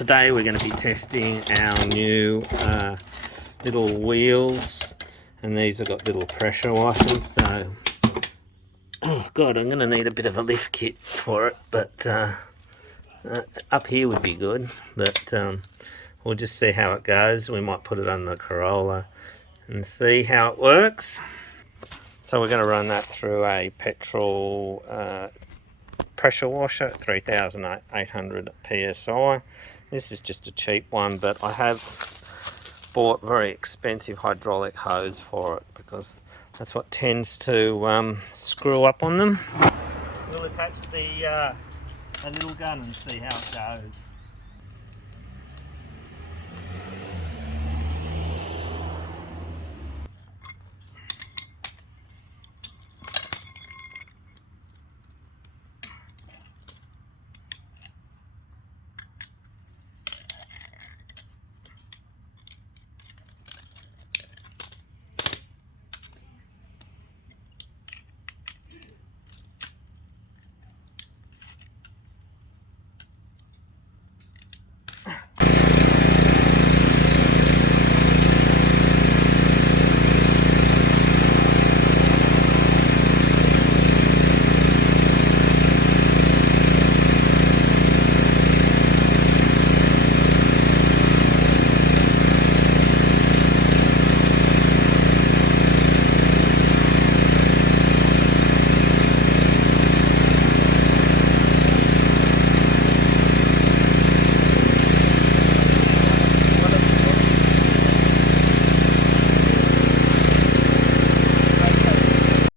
today we're going to be testing our new little wheels, and these have got little pressure washers, so oh god, I'm going to need a bit of a lift kit for it, but up here would be good, but we'll just see how it goes. We might put it on the Corolla and see how it works. So we're going to run that through a petrol pressure washer at 3,800 psi. This is just a cheap one, but I have bought very expensive hydraulic hose for it because that's what tends to screw up on them. We'll attach the little gun and see how it goes.